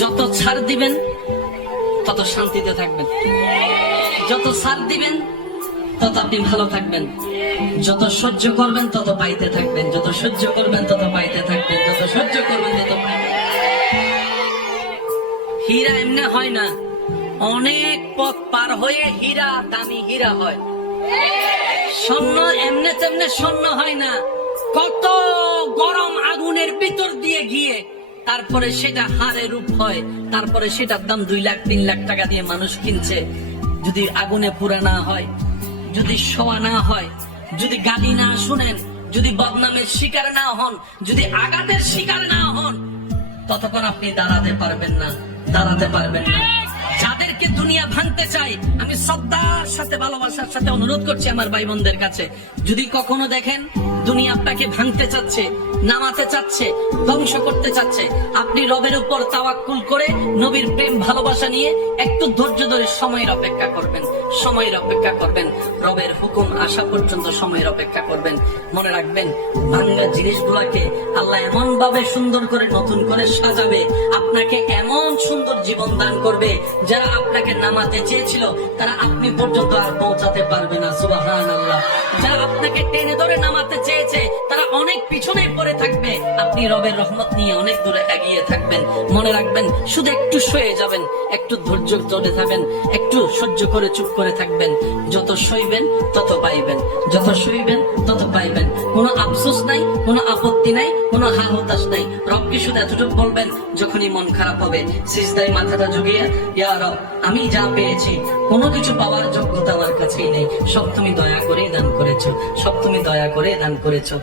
যত ছাড় দিবেন তত শান্তিতে থাকবেন, যত ছাড় দিবেন তত আপনি ভালো থাকবেন, যত সহ্য করবেন তত পাইতে থাকবেন, যত সহ্য করবেন তত পাইতে থাকবেন, যত সহ্য করবেন তত পাইতে। হীরা এমনি হয় না, অনেক পথ পার হয়ে হীরা দামি হীরা হয়। স্বর্ণ এমনে তেমনে স্বর্ণ হয় না, কত গরম আগুনের ভিতর দিয়ে গিয়ে তারপরে সেটা হারে রূপ হয়, তারপরে সেটার দাম 2 লাখ 3 লাখ টাকা দিয়ে মানুষ কিনছে। যদি আগুনে পুরা না হয়, যদি শোয়া না হয়, যদি গালি না শুনেন, যদি বদনামের শিকার না হন, যদি আঘাতের শিকার না হন, ততক্ষণ আপনি দাঁড়াতে পারবেন না, দাঁড়াতে পারবেন না। যাদেরকে দুনিয়া ভাঙতে চাই, আমি শ্রদ্ধার সাথে ভালোবাসার সাথে অনুরোধ করছি আমার ভাই বোনদের কাছে, যদি কখনো দেখেন দুনিয়া আপনাকে ভাঙতে চাচ্ছে, নামাতে চাচ্ছে, ধ্বংস করতে চাচ্ছে, আপনি রবের উপর তাওয়াক্কুল করে নবীর প্রেম ভালোবাসা নিয়ে একটু ধৈর্য ধরে সময়ের অপেক্ষা করবেন, সময়ের অপেক্ষা করবেন, রবের হুকুম আসা পর্যন্ত সময়ের অপেক্ষা করবেন। মনে রাখবেন, ভাঙ্গা জিনিসগুলাকে আল্লাহ এমন ভাবে সুন্দর করে নতুন করে সাজাবে, আপনাকে এমন সুন্দর জীবন দান করবে, যারা আপনাকে নামাতে চেয়েছিল তারা আপনি পর্যন্ত আর পৌঁছাতে পারবে না। সুবহানাল্লাহ। যারা আপনাকে টেনে ধরে নামাতে চেয়েছে তারা অনেক পিছনে পড়ে থাকবে, আপনি রবের রহমত নিয়ে অনেক দূরে এগিয়ে থাকবেন। মনে রাখবেন, শুধু একটু সয়ে যাবেন, একটু ধৈর্য ধরে থাকবেন, একটু সহ্য করে চুপ করে থাকবেন। যত সইবেন তত পাইবেন, যত সইবেন তত পাইবেন। কোনো আফসোস নাই, কোনো আপত্তি নাই, কোনো হা হতাশ নাই। রবকে শুধু এতটুকু বলবেন, যখনই মন খারাপ হবে সিজদায় মাথাটা ঝুঁকিয়ে, ইয়া রব, আমি যা পেয়েছি কোনো কিছু পাওয়ার যোগ্যতা আমার কাছেই নেই, সব তুমি দয়া করে দান করেছো, সব তুমি দয়া করে দান করেছো।